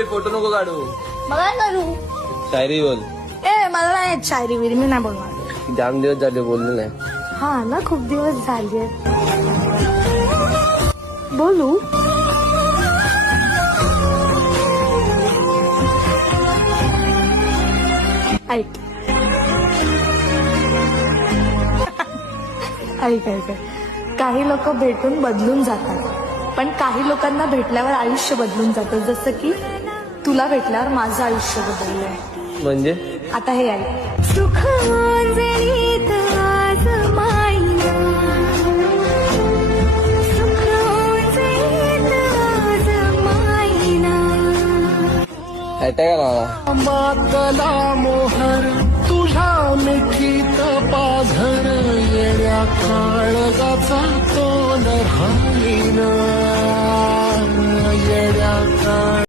ओय फोटो नको काढू. मला काय करू? शायरी बोल. मला नाही येत शायरी बिरी, मी नाही बोलणार. जाम दिवस झाले बोललो नाही. हा ना, खूप दिवस झाले. बोलू? ऐक ऐक ऐक. काही लोक भेटून बदलून जातात, पण काही लोकांना भेटल्यावर आयुष्य बदलून जातं. जसं की तुला भेटल्यावर माझं आयुष्य बदललंय. म्हणजे आता हे ऐक. सुख अंजलीत आज माईना, सुख अंजलीत आज माईना. अटॅक आला. मातला मोहर तुझ्या मिठीत पाझर, येण्या काळगाचा तो नभाईना.